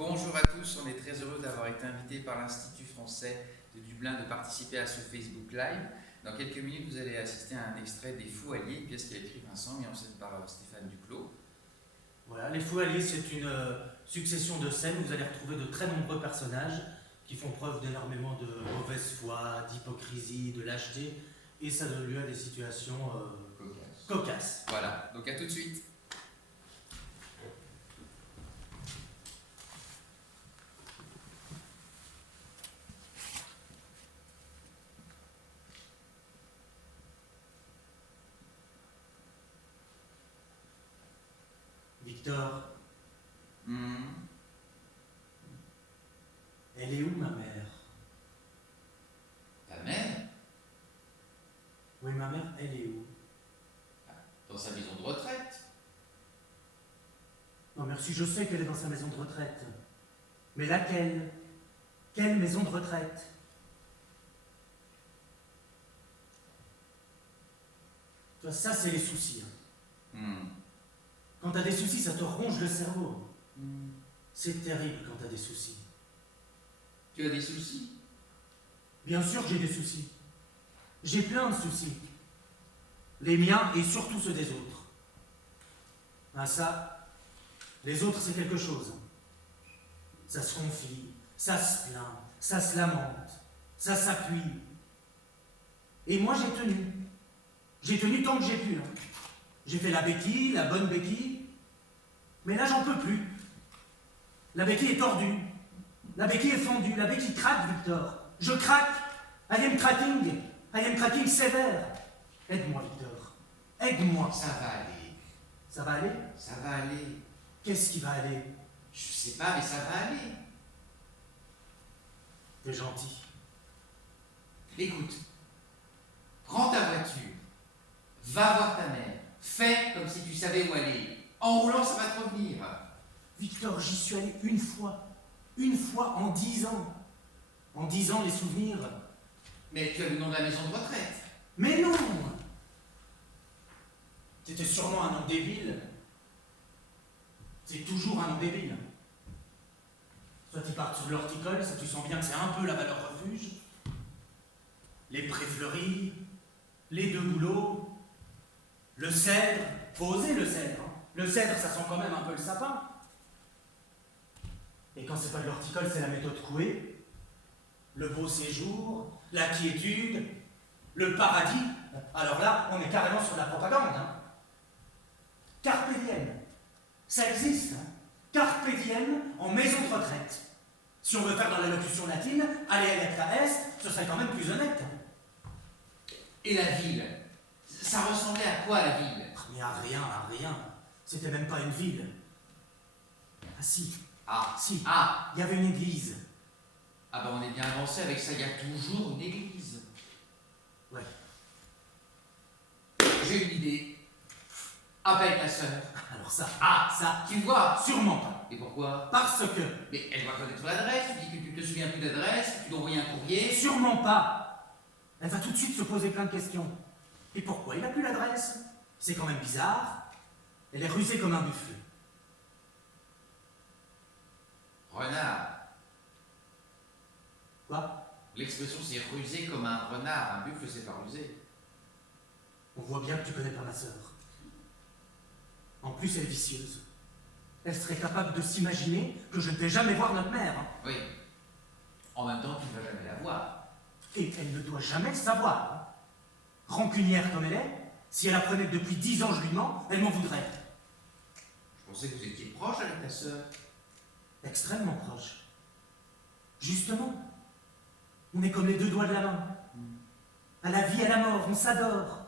Bonjour à tous, on est très heureux d'avoir été invité par l'Institut français de Dublin de participer à ce Facebook Live. Dans quelques minutes, vous allez assister à un extrait des Fous Alliés, pièce qu'a écrit Vincent, mis en scène par Stéphane Duclos. Voilà, les Fous Alliés, c'est une succession de scènes où vous allez retrouver de très nombreux personnages qui font preuve d'énormément de mauvaise foi, d'hypocrisie, de lâcheté, et ça donne lieu à des situations cocasses. Voilà, donc à tout de suite. Victor, elle est où ma mère? Ta mère? Oui, ma mère, elle est où? Dans sa maison de retraite. Non, merci, je sais qu'elle est dans sa maison de retraite. Mais laquelle? Quelle maison de retraite? Tu vois, ça, c'est les soucis. Quand t'as des soucis, ça te ronge le cerveau. C'est terrible quand t'as des soucis. Tu as des soucis? Bien sûr que j'ai des soucis. J'ai plein de soucis. Les miens et surtout ceux des autres. Ah ça, les autres c'est quelque chose. Ça se confie, ça se plaint, ça se lamente, ça s'appuie. Et moi j'ai tenu. J'ai tenu tant que j'ai pu. J'ai fait la béquille, la bonne béquille. Mais là j'en peux plus. La béquille est tordue. La béquille est fendue. La béquille craque, Victor. Je craque. I am cracking. I am cracking sévère. Aide-moi, Victor. Aide-moi. Ça va aller. Ça va aller? Ça va aller. Qu'est-ce qui va aller? Je sais pas, mais ça va aller. T'es gentil. Écoute, prends ta voiture, va voir ta mère, fais comme si tu savais où aller. En roulant, ça va te revenir. Victor, j'y suis allé une fois. Une fois en 10 ans. En 10 ans, les souvenirs. Mais tu as le nom de la maison de retraite. Mais non! C'était sûrement un nom débile. C'est toujours un nom débile. Soit ils partent sur l'horticole, ça tu sens bien que c'est un peu la valeur refuge. Les prés fleuris, les deux bouleaux, le cèdre. Faut oser le cèdre. Le cèdre, ça sent quand même un peu le sapin. Et quand c'est pas de l'horticole, c'est la méthode Coué. Le beau séjour, la quiétude, le paradis. Alors là, on est carrément sur la propagande. Carpe diem. Ça existe. Carpe diem en maison de retraite. Si on veut faire dans la locution latine, aller à l'être est, ce serait quand même plus honnête. Et la ville? Ça ressemblait à quoi, la ville? Mais à rien, à rien. C'était même pas une ville. Ah si. Ah, Si. ah, Il y avait une église. ah ben on est bien avancé avec ça, il y a toujours une église. Ouais. J'ai une idée. Appelle ta sœur. Alors ça. Ah, Ça. tu vois? Sûrement pas. Et pourquoi? Parce que. Mais elle doit connaître l'adresse, tu dis que tu te souviens plus d'adresse, que tu dois envoyer un courrier. Sûrement pas. Elle va tout de suite se poser plein de questions. Et pourquoi il n'a plus l'adresse? C'est quand même bizarre. Elle est rusée comme un buffle. Renard. Quoi? L'expression c'est rusé comme un renard, un buffle c'est pas rusé. On voit bien que tu connais pas ma sœur. En plus, elle est vicieuse. Elle serait capable de s'imaginer que je ne vais jamais voir notre mère. Oui. En même temps, tu ne vas jamais la voir. Et elle ne doit jamais le savoir. Rancunière comme elle est, si elle apprenait que depuis 10 ans je lui mens, elle m'en voudrait. Je pensais que vous étiez proche avec ta sœur. Extrêmement proche. Justement, on est comme les deux doigts de la main. À la vie, à la mort, on s'adore.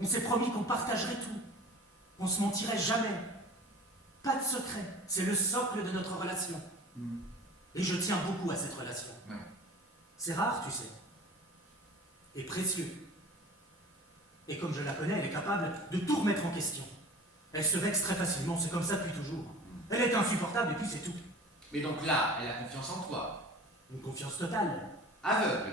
On s'est promis qu'on partagerait tout. On se mentirait jamais. Pas de secret. C'est le socle de notre relation. Et je tiens beaucoup à cette relation. Ouais. C'est rare, tu sais. Et précieux. Et comme je la connais, elle est capable de tout remettre en question. Elle se vexe très facilement, c'est comme ça depuis toujours. Elle est insupportable et puis c'est tout. Mais donc là, elle a confiance en toi. Une confiance totale. Aveugle.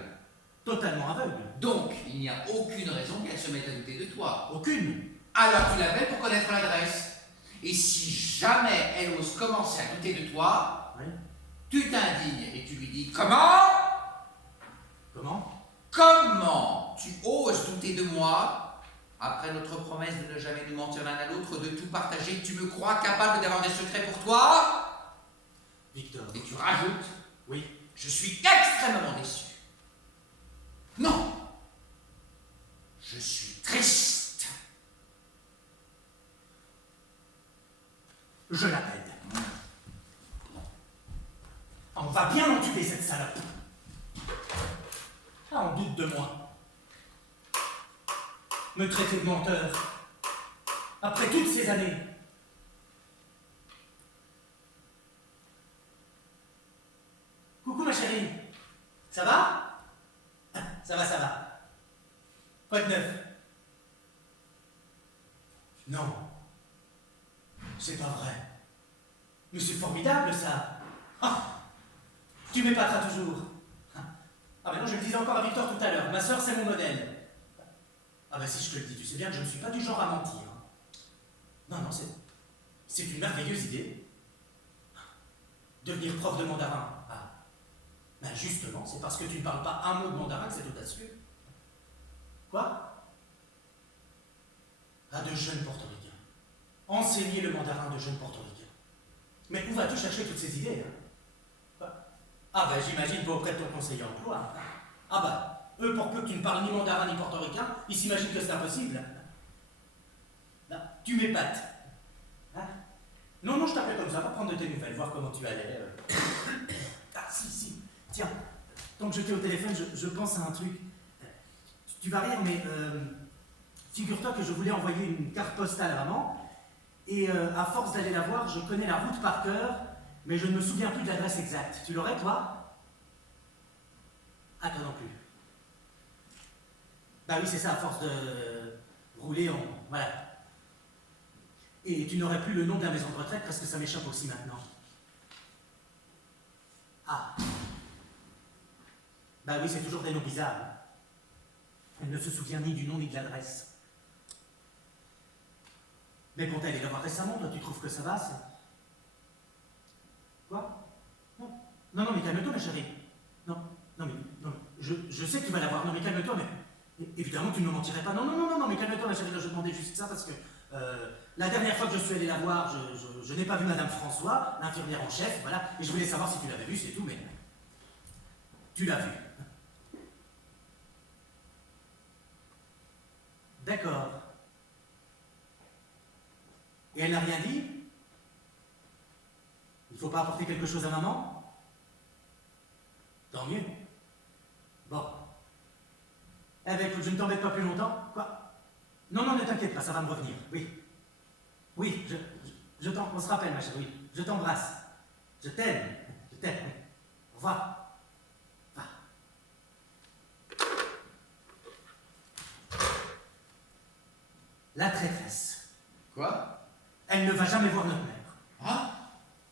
Totalement aveugle. Donc, il n'y a aucune raison qu'elle se mette à douter de toi. Aucune. Alors tu l'appelles pour connaître l'adresse. Et si jamais elle ose commencer à douter de toi, Oui. tu t'indignes et tu lui dis comment? Comment tu oses douter de moi après notre promesse de ne jamais nous mentir l'un à l'autre, de tout partager? Tu me crois capable d'avoir des secrets pour toi? Victor. Et tu rajoutes, Oui. je suis extrêmement déçu. Non, je suis triste. Je l'appelle. On va bien l'entuber, cette salope. Ah, on doute de moi. Me traiter de menteur. Après toutes ces années. Coucou ma chérie. Ça va? Ça va, ça va. Quoi de neuf? Non. C'est pas vrai. Mais c'est formidable ça. Ah, tu m'épateras toujours. Ah ben non, je le disais encore à Victor tout à l'heure. Ma sœur, c'est mon modèle. Ah ben si je te le dis, tu sais bien que je ne suis pas du genre à mentir. Non, non, c'est une merveilleuse idée. Devenir prof de mandarin. Ah. Ben justement, c'est parce que tu ne parles pas un mot de mandarin que c'est audacieux. Quoi? À de jeunes portoricains. Enseigner le mandarin de jeunes portoricains. Mais où vas-tu chercher toutes ces idées, hein? Quoi? Ah ben j'imagine pas auprès de ton conseiller emploi. Ah ben, eux, pour peu que tu ne parles ni mandarin ni portoricain, ils s'imaginent que c'est impossible. Là, tu m'épates. Hein? Non, non, je t'appelais comme ça pour prendre de tes nouvelles, voir comment tu allais. Ah, si. Tiens, tant que j'étais au téléphone, je pense à un truc. Tu vas rire, mais figure-toi que je voulais envoyer une carte postale à maman, et à force d'aller la voir, je connais la route par cœur, mais je ne me souviens plus de l'adresse exacte. Tu l'aurais, toi? Ah, toi non plus. Bah oui, c'est ça, à force de rouler, voilà. Et tu n'aurais plus le nom de la maison de retraite parce que ça m'échappe aussi maintenant. Ah. Bah oui, c'est toujours des noms bizarres. Hein. Elle ne se souvient ni du nom ni de l'adresse. Mais quand elle est là-bas récemment, toi tu trouves que ça va, c'est... Quoi? Non, mais calme-toi ma chérie. Non, mais je sais que tu vas la voir, non mais calme-toi, mais évidemment tu ne me mentirais pas. Non, mais calme-toi ma chérie, je demandais juste ça parce que la dernière fois que je suis allé la voir, je n'ai pas vu Madame François, l'infirmière en chef, voilà, et je voulais savoir si tu l'avais vue, c'est tout, mais tu l'as vue. D'accord. Et elle n'a rien dit? Il ne faut pas apporter quelque chose à maman? Tant mieux. Bon. Eh bien, écoute, je ne t'embête pas plus longtemps. Quoi? Non, ne t'inquiète pas, ça va me revenir. Oui, on se rappelle, ma chérie, oui. Je t'embrasse. Je t'aime. Au revoir. Va. La traîtresse. Quoi? Elle ne va jamais voir notre mère. Ah?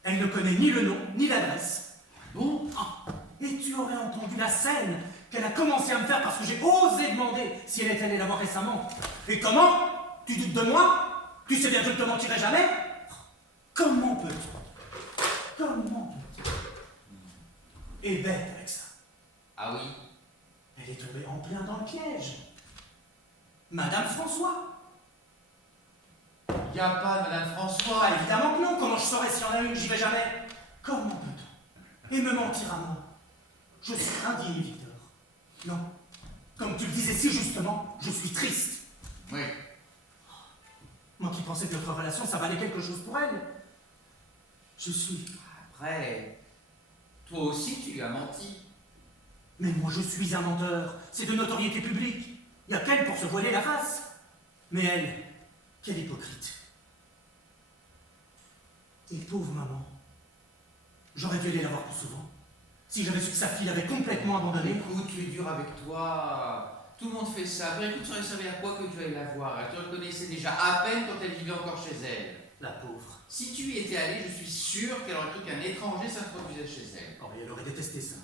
Elle ne connaît ni le nom, ni l'adresse. Bon? Ah, et tu aurais entendu la scène qu'elle a commencé à me faire parce que j'ai osé demander si elle était allée la voir récemment. Et comment? Tu doutes de moi? Tu sais bien que je ne te mentirai jamais? Comment peux-tu? Et bête avec ça. Ah oui? Elle est tombée en plein dans le piège. Madame François. Il n'y a pas de Madame François. Ah, évidemment que non. Comment je saurais s'il y en a une? J'y vais jamais. Comment peut-on? Et me mentir à moi? Je suis indigne, Victor. Non. Comme tu le disais si justement, je suis triste. Oui. Moi qui pensais que notre relation, ça valait quelque chose pour elle. Je suis... Après, toi aussi tu lui as menti. Mais moi je suis un menteur. C'est de notoriété publique. Il n'y a qu'elle pour se voiler la face. Mais elle, quelle hypocrite. Et pauvre maman. J'aurais dû aller la voir plus souvent. Si j'avais su que sa fille l'avait complètement abandonnée. Écoute, tu es dur avec toi. Tout le monde fait ça. Après, écoute, ça aurait servi à quoi que tu ailles la voir? Elle te reconnaissait déjà à peine quand elle vivait encore chez elle. La pauvre. Si tu y étais allé, je suis sûr qu'elle aurait cru qu'un étranger s'introduisait chez elle. Oh, mais elle aurait détesté ça.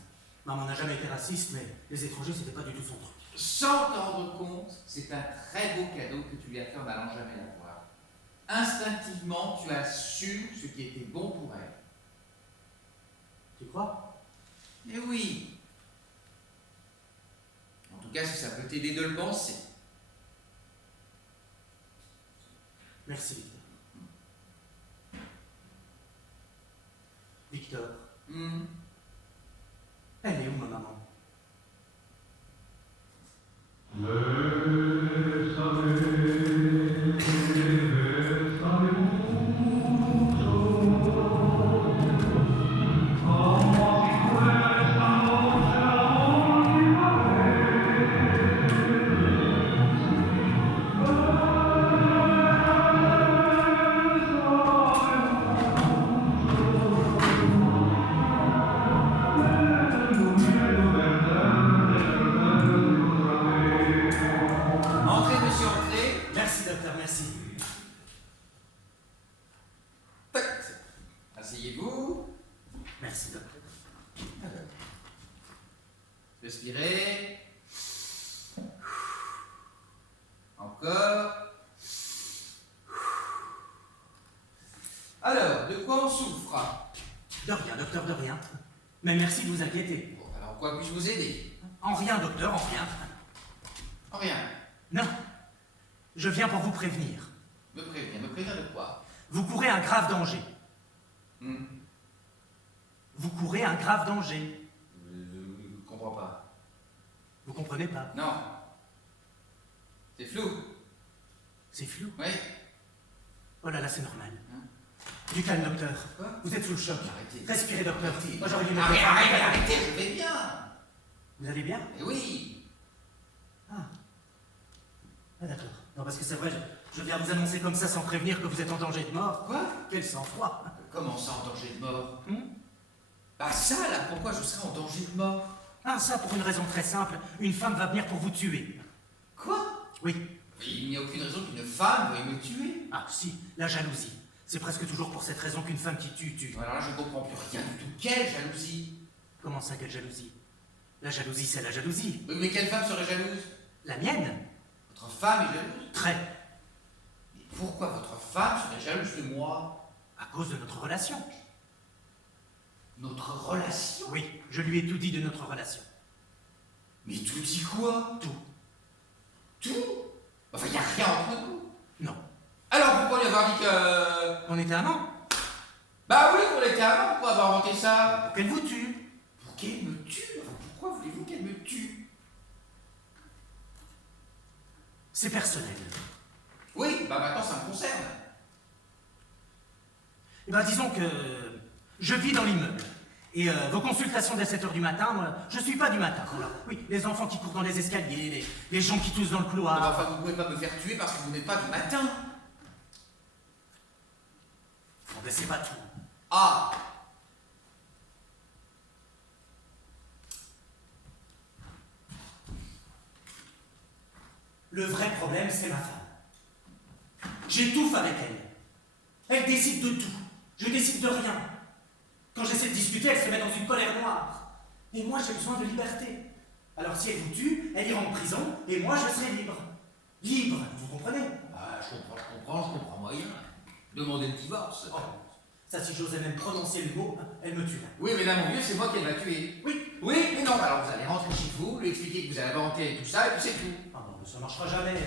Maman n'a jamais été raciste, mais les étrangers, c'était pas du tout son truc. Sans t'en rendre compte, c'est un très beau cadeau que tu lui as fait en n'allant jamais la voir. Instinctivement, tu as su ce qui était bon pour elle. Tu crois? Eh oui. En tout cas, si ça peut t'aider de le penser. Merci, Victor. Victor, elle est où, ma maman? Entrez, monsieur, entrez. Merci, docteur, merci. Tac. Asseyez-vous. Merci, docteur. Alors. Respirez. Encore. Alors, de quoi on souffre? De rien, docteur, de rien. Mais merci de vous inquiéter. Bon, alors, quoi puis-je vous aider? En rien, docteur, en rien. En rien. Non. Je viens pour vous prévenir. Me prévenir de quoi? Vous courez un grave danger. Hmm. Vous courez un grave danger. Je comprends pas. Vous comprenez pas? Non. C'est flou. C'est flou. Oui. Oh là là, c'est normal. Hein? Du calme, docteur. Quoi? Vous êtes sous le choc. Arrêtez. Respirez, docteur. Arrêtez. Moi, j'aurais dû mettre... Arrêtez, je vais bien. Vous allez bien? Eh oui. Ah, d'accord. Non, parce que c'est vrai, je viens vous annoncer comme ça sans prévenir que vous êtes en danger de mort. Quoi? Quel sang-froid. Comment ça, en danger de mort? Hmm? Bah ça, là, pourquoi je serais en danger de mort? Ah, ça, pour une raison très simple. Une femme va venir pour vous tuer. Quoi? Oui. Il n'y a aucune raison qu'une femme veuille me tuer. Ah, si, la jalousie. C'est presque toujours pour cette raison qu'une femme qui tue. Alors là, je comprends plus rien du tout. Quelle jalousie? Comment ça, quelle jalousie? La jalousie, c'est la jalousie. Mais quelle femme serait jalouse? La mienne? Votre femme est jalouse? Très. Mais pourquoi votre femme serait jalouse de moi? À cause de notre relation. Notre relation? Oui, je lui ai tout dit de notre relation. Mais tout dit quoi? Tout. Tout? Enfin, il n'y a rien entre nous. Non. Alors pourquoi lui avoir dit que... On était amants. Bah oui, qu'on était avant, pourquoi avoir inventé ça? Pour qu'elle vous tue. Pour qu'elle me tue? Enfin, pourquoi voulez-vous qu'elle me tue? C'est personnel. Oui, bah maintenant ça me concerne. Eh ben, disons que je vis dans l'immeuble. Et vos consultations dès 7h du matin, moi, je suis pas du matin. Alors, oui, les enfants qui courent dans les escaliers, les gens qui toussent dans le Mais couloir. enfin, vous pouvez pas me faire tuer parce que vous n'êtes pas du matin. Bon, ben, c'est pas tout. Ah! Le vrai problème, c'est ma femme. J'étouffe avec elle. Elle décide de tout. Je décide de rien. Quand j'essaie de discuter, elle se met dans une colère noire. Et moi, j'ai besoin de liberté. Alors si elle vous tue, elle ira en prison, et moi, je serai libre. Libre, vous comprenez? Ah, je comprends moyen. Demandez le divorce. Oh, ça, si j'osais même prononcer le mot, elle me tuerait. Oui, mais là, mon vieux, c'est moi qui va tuer. Oui. Oui, mais non, alors vous allez rentrer chez vous, lui expliquer que vous avez inventé tout ça, et puis c'est tout. Ah bon, mais ça marchera jamais.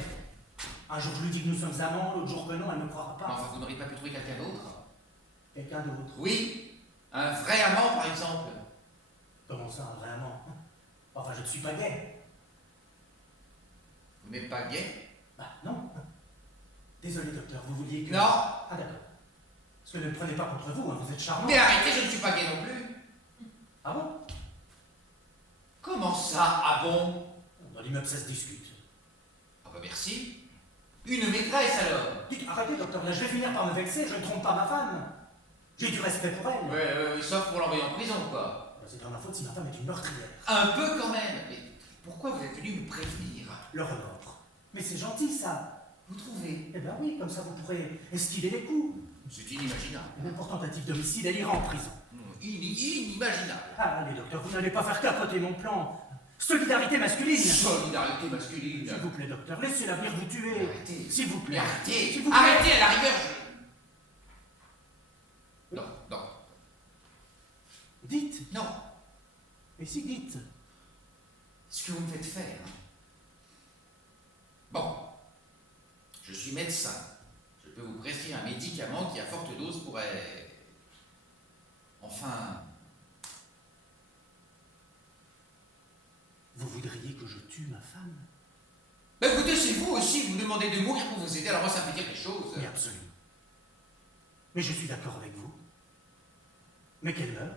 Un jour, je lui dis que nous sommes amants, l'autre jour que non, elle ne me croira pas. Enfin, vous n'auriez pas pu trouver quelqu'un d'autre? Quelqu'un d'autre. Oui, un vrai amant, par exemple. Comment ça, un vrai amant? Enfin, je ne suis pas gay. Vous n'êtes pas gay? Bah, non. Désolé, docteur, vous vouliez que... Non. Ah, d'accord. Parce que ne le prenez pas contre vous, hein, vous êtes charmant. Mais arrêtez, je ne suis pas gay non plus. Ah bon? Comment ça, ah bon? Dans l'immeuble, ça se discute. Ah bah merci. Une maîtresse alors. Dites, arrêtez, docteur, là, je vais finir par me vexer, je ne trompe pas ma femme. J'ai du respect pour elle. Ouais, sauf pour l'envoyer en prison, quoi. C'est pas ma faute si ma femme est une meurtrière. Un peu quand même. Mais pourquoi vous êtes venu me prévenir? Le remords. Mais c'est gentil, ça. Vous trouvez? Eh ben oui, comme ça, vous pourrez esquiver les coups. C'est inimaginable. Même pour tentative d'homicide, elle ira en prison. Inimaginable. Ah, allez, docteur, vous n'allez pas faire capoter mon plan. Solidarité masculine. Solidarité masculine. S'il vous plaît, docteur, laissez l'avenir vous tuer. Arrêtez. S'il vous plaît. Mais arrêtez. S'il vous plaît. Arrêtez, à la rigueur, Non, non, Dites. non. Mais si, dites. Ce que vous me faites faire. Hein. Bon, je suis médecin. Je peux vous prescrire un médicament qui, à forte dose, pourrait... Enfin... Vous voudriez que je tue ma femme? Ben écoutez, c'est vous aussi, vous me demandez de mourir pour vous aider, alors moi ça me fait dire des choses. Mais absolument. Mais je suis d'accord avec vous. Mais qu'elle meure.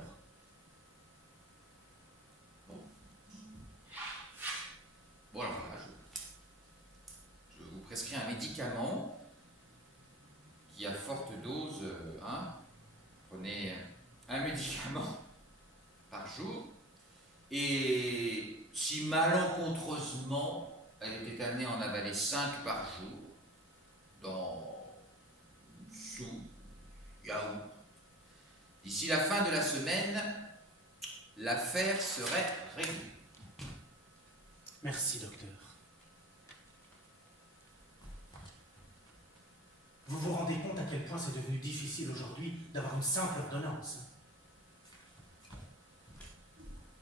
Bon alors voilà, je vous prescris un médicament qui, à forte dose, prenez un médicament par jour, et si malencontreusement elle était amenée à en avaler 5 par jour, dans soupe, yaourt, d'ici la fin de la semaine, l'affaire serait réglée. Merci, docteur. Vous vous rendez compte à quel point c'est devenu difficile aujourd'hui d'avoir une simple ordonnance?